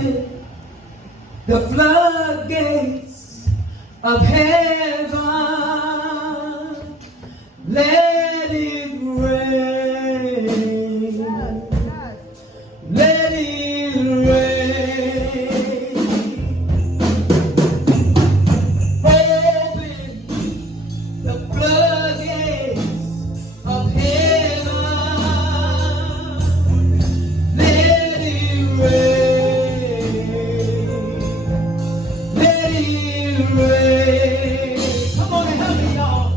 Open the floodgates of heaven. Let it rain. Let it rain. Open the floodgates of heaven. Let it rain. Let it rain. Come on and help me, y'all.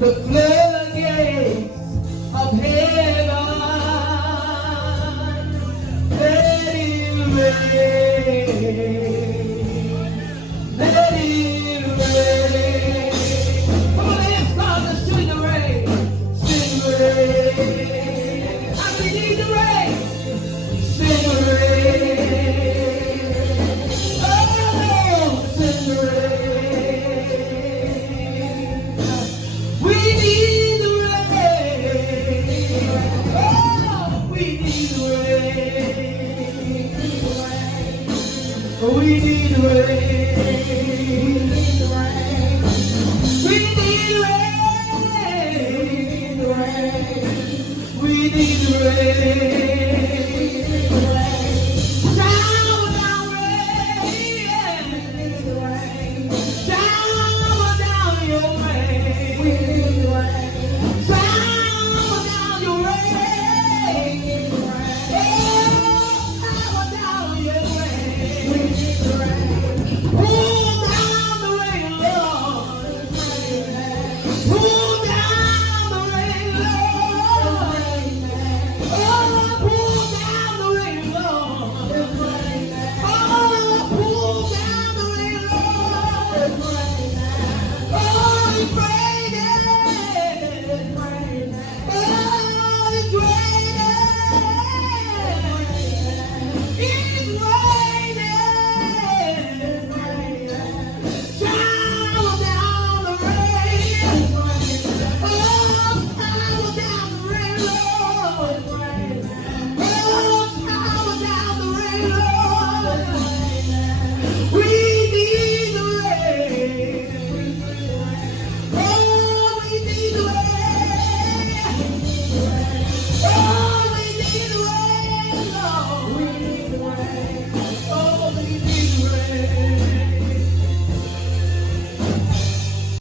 The floodgates of heaven, let it rain, let it rain. Come on, let's start to sing the rain, sing the rain. I need the rain, sing the rain. Oh, sing the rain. We need the rain. Oh, we need the rain. Oh, we need the rain. We need the rain. We need the rain.